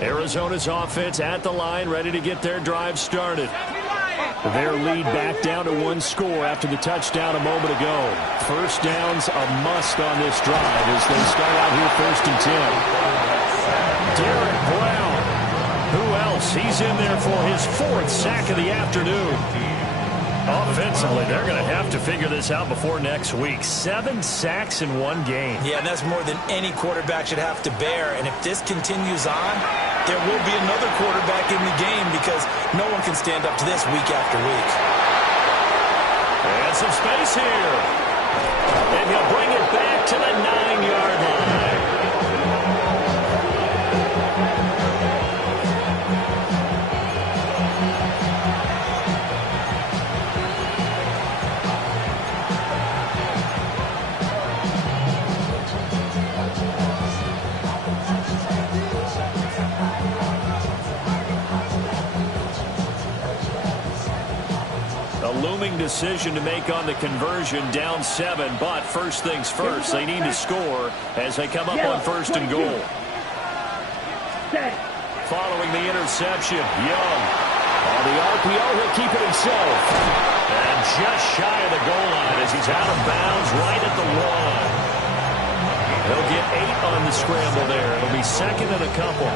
Arizona's offense at the line, ready to get their drive started. Their lead back down to 1 score after the touchdown a moment ago. First down's a must on this drive as they start out here 1st and 10. Derek Brown. Who else? He's in there for his 4th sack of the afternoon. Offensively, they're going to have to figure this out before next week. 7 sacks in 1 game. Yeah, and that's more than any quarterback should have to bear. And if this continues on, there will be another quarterback in the game because no one can stand up to this week after week. And some space here. And he'll bring it back to the 9-yard line. Looming decision to make on the conversion, down 7, but first things first, they need to score as they come up on 1st and goal. Following the interception, Young on the RPO, he'll keep it himself. And just shy of the goal line as he's out of bounds right at the 1. He'll get 8 on the scramble there. It'll be 2nd and a couple.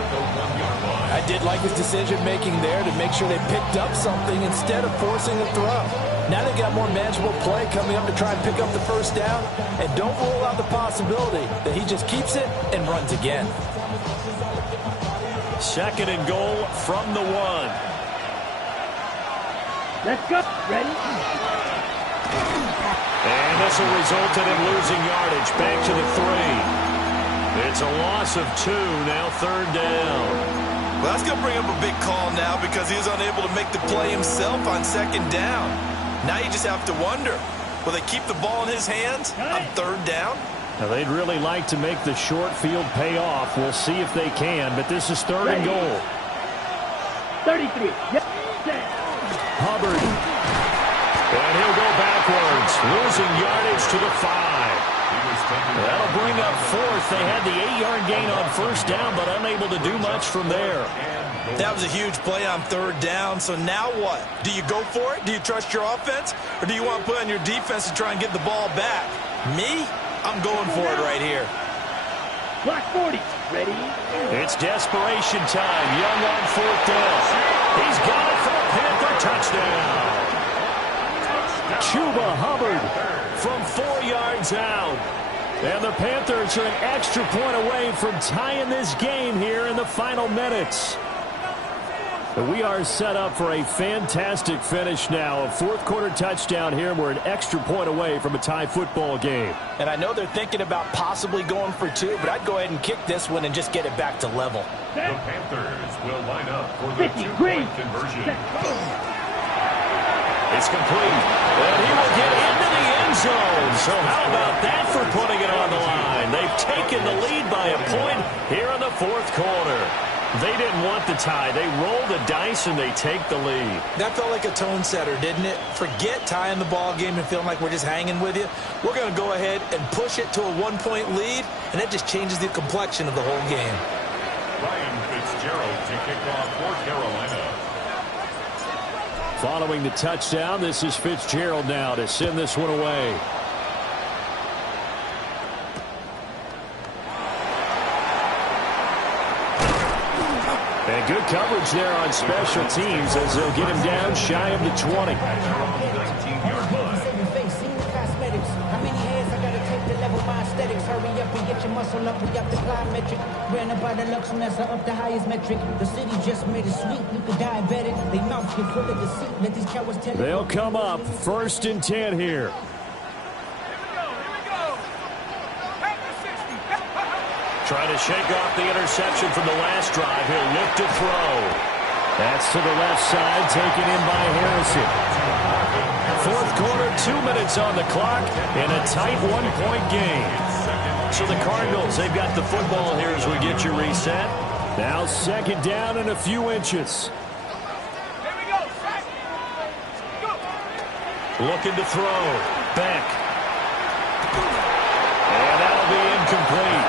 I did like his decision-making there to make sure they picked up something instead of forcing a throw. Now they've got more manageable play coming up to try and pick up the first down. And don't rule out the possibility that he just keeps it and runs again. 2nd and goal from the 1. Let's go. Ready? And this will result in him losing yardage back to the 3. It's a loss of 2, now 3rd down. Well, that's going to bring up a big call now because he was unable to make the play himself on 2nd down. Now you just have to wonder, will they keep the ball in his hands on 3rd down? Now they'd really like to make the short field pay off. We'll see if they can, but this is 3rd and goal. 33. Yep. Hubbard. And he'll go backwards Losing yardage to the 5. That'll bring up fourth. They had the 8-yard gain on first down, but unable to do much from there. That was a huge play on third down. So now what? Do you go for it? Do you trust your offense? Or do you want to put on your defense to try and get the ball back? Me? I'm going for it right here. Black 40. Ready? It's desperation time. Young on fourth down. He's got it for a Panther touchdown. Chuba Hubbard from 4 yards out. And the Panthers are an extra point away from tying this game here in the final minutes. We are set up for a fantastic finish now. A fourth-quarter touchdown here. We're an extra point away from a tie football game. And I know they're thinking about possibly going for 2, but I'd go ahead and kick this one and just get it back to level. The Panthers will line up for the 2-point conversion. It's complete. And he will get into the end zone. So how about that for putting it on the line? They've taken the lead by a point here in the fourth quarter. They didn't want the tie. They rolled the dice and they take the lead. That felt like a tone setter, didn't it? Forget tying the ball game and feeling like we're just hanging with you. We're going to go ahead and push it to a 1-point lead, and that just changes the complexion of the whole game. Ryan Fitzgerald to kick off for Carolina. Following the touchdown, this is Fitzgerald now to send this one away. And good coverage there on special teams as they'll get him down shy of the 20. They'll come up 1st and 10 here. Trying to shake off the interception from the last drive. He'll look to throw. That's to the left side, taken in by Harrison. Fourth quarter, 2 minutes on the clock in a tight 1-point game. So the Cardinals, they've got the football here as we get you reset. Now 2nd down and a few inches. Looking to throw. Beck. And that'll be incomplete.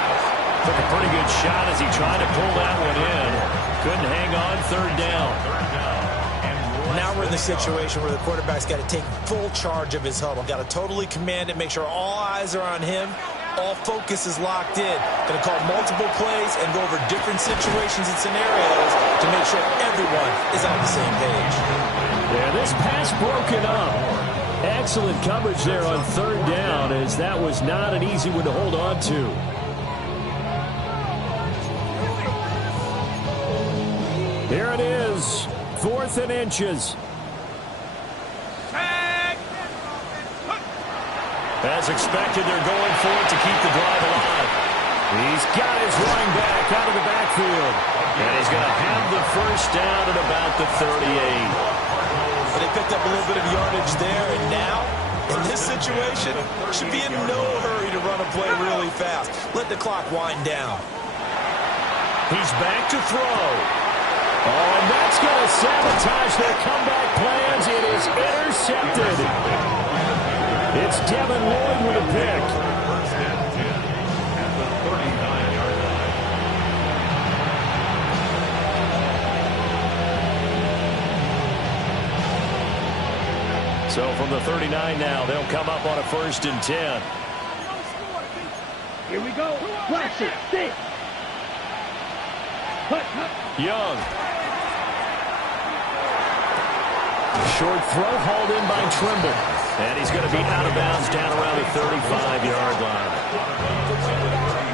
Took a pretty good shot as he tried to pull that one in. Couldn't hang on 3rd down. Now we're in the situation where the quarterback's got to take full charge of his huddle. Got to totally command it, make sure all eyes are on him. All focus is locked in. Going to call multiple plays and go over different situations and scenarios to make sure everyone is on the same page. Yeah, this pass broken up. Excellent coverage there on 3rd down, as that was not an easy one to hold on to. Here it is, 4th and inches. As expected, they're going for it to keep the drive alive. He's got his running back out of the backfield. And he's going to have the first down at about the 38. But they picked up a little bit of yardage there, and now, in this situation, should be in no hurry to run a play really fast. Let the clock wind down. He's back to throw. Oh, and that's going to sabotage their comeback plans. It is intercepted. It's Devin Lloyd with a pick. 1st and 10 at the 39-yard line. So from the 39 now, they'll come up on a 1st and 10. Here we go. Flash it. Stick. Young. Short throw hauled in by Trimble. And he's going to be out of bounds down around the 35-yard line.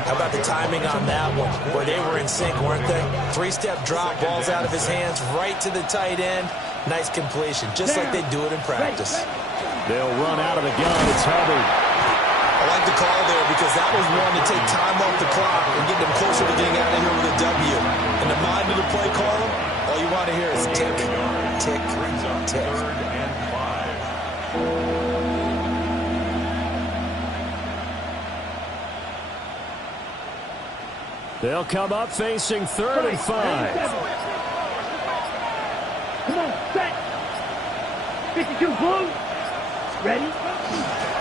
How about the timing on that one, where they were in sync, weren't they? 3-step drop, ball's out of his hands, right to the tight end. Nice completion, just like they do it in practice. They'll run out of the gun. It's Hubbard. I like the call there because that was one to take time off the clock and get them closer to getting out of here with a W. In the mind of the play caller, all you want to hear is tick, tick, tick. 3rd and 5. They'll come up facing 3rd and 5. Come on, set. 52 blue. Ready?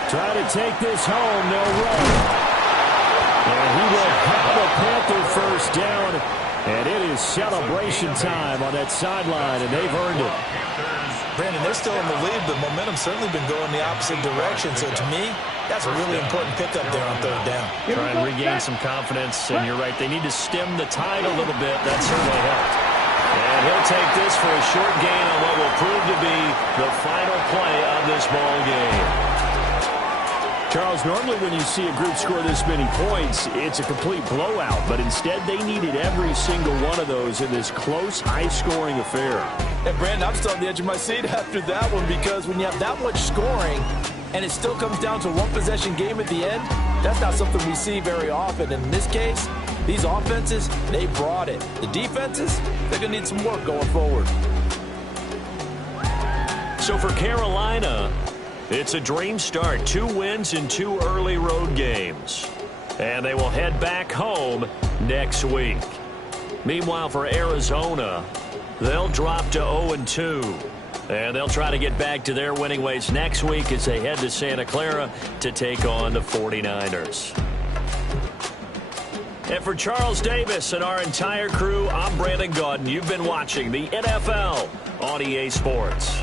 Try to take this home. They'll run. And he will have a Panther first down. And it is celebration time on that sideline, and they've earned it. Brandon, they're still in the lead, but momentum's certainly been going the opposite direction. So to me, that's a really important pickup there on third down. Try and regain some confidence, and you're right. They need to stem the tide a little bit. That certainly helped. And he'll take this for a short gain on what will prove to be the final play of this ball game. Charles, normally when you see a group score this many points, it's a complete blowout. But instead, they needed every single one of those in this close, high-scoring affair. And, Brandon, I'm still on the edge of my seat after that one because when you have that much scoring and it still comes down to a one-possession game at the end, that's not something we see very often. And in this case, these offenses, they brought it. The defenses, they're going to need some work going forward. So for Carolina, it's a dream start. 2 wins in 2 early road games. And they will head back home next week. Meanwhile, for Arizona, they'll drop to 0-2. And they'll try to get back to their winning ways next week as they head to Santa Clara to take on the 49ers. And for Charles Davis and our entire crew, I'm Brandon Gaudin. You've been watching the NFL on EA Sports.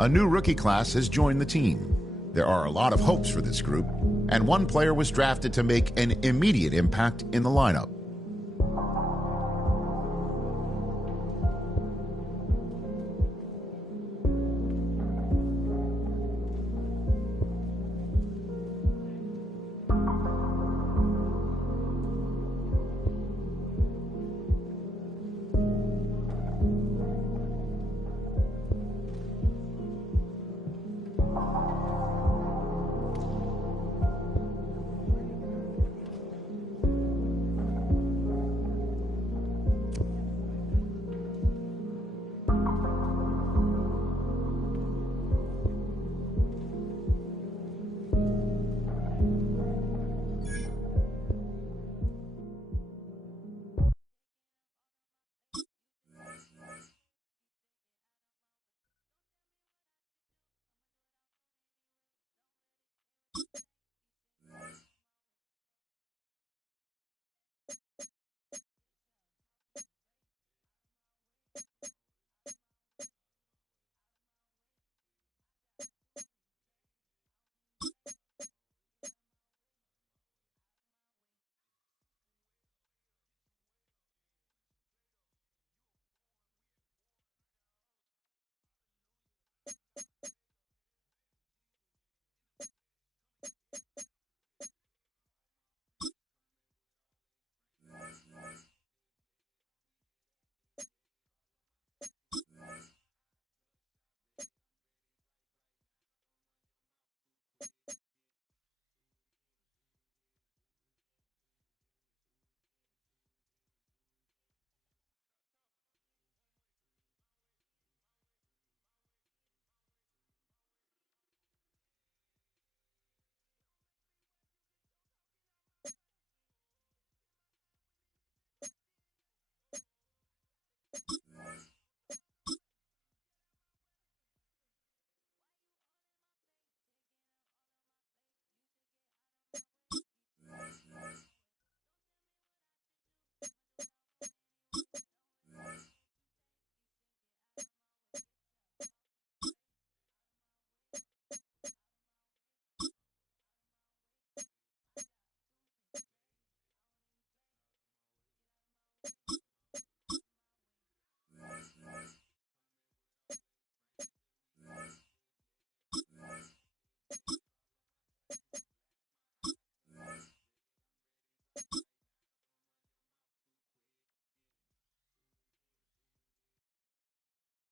A new rookie class has joined the team. There are a lot of hopes for this group, and one player was drafted to make an immediate impact in the lineup.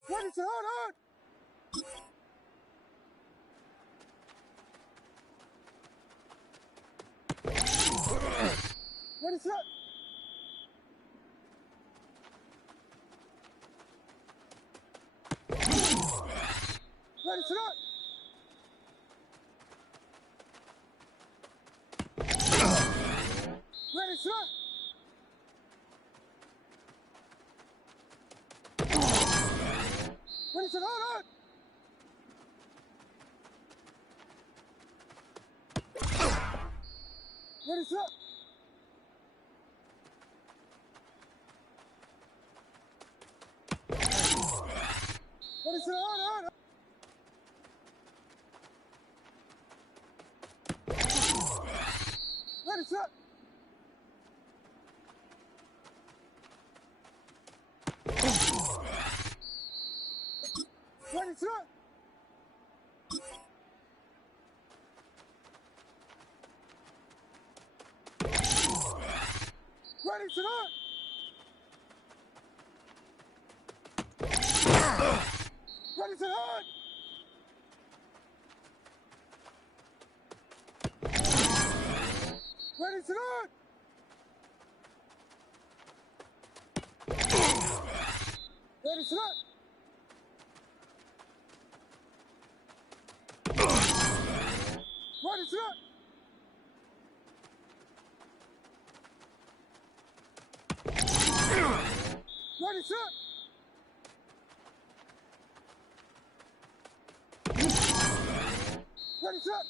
What is it? Hold on! What is that? What is that? What is that? What is it? Hold on! What is that? What is it? Hold on! What is that? What is that? What is it on? What is it on? What is it on? What is it on? What is it on? What is it? What is it?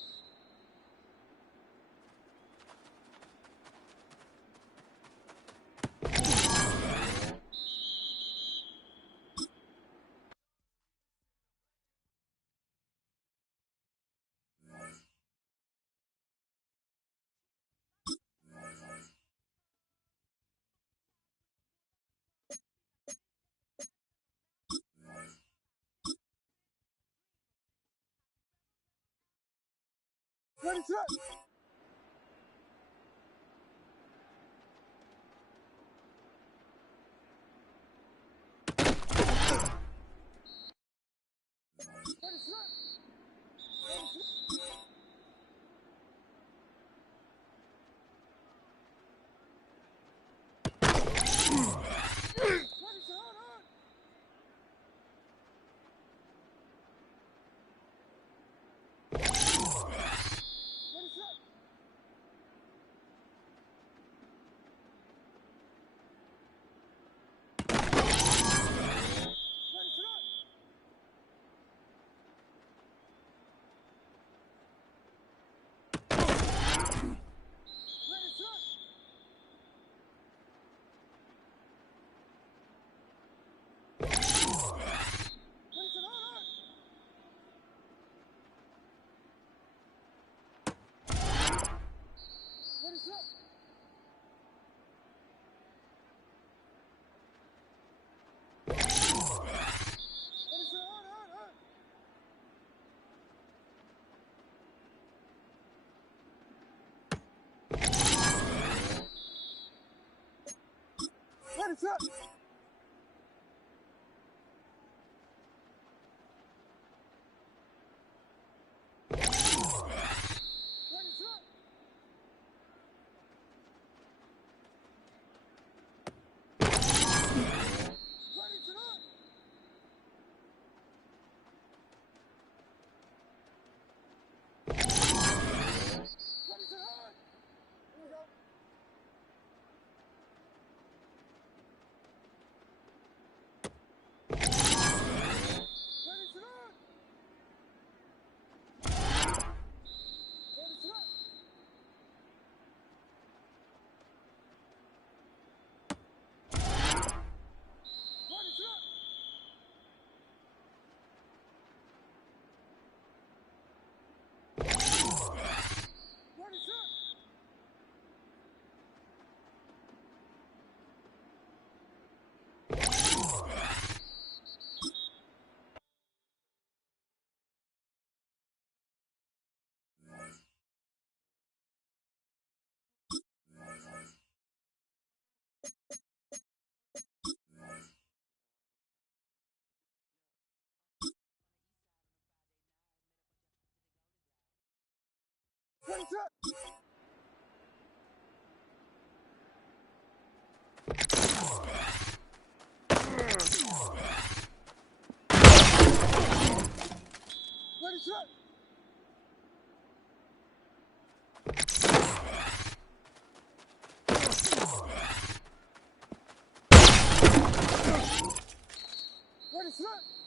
What is that?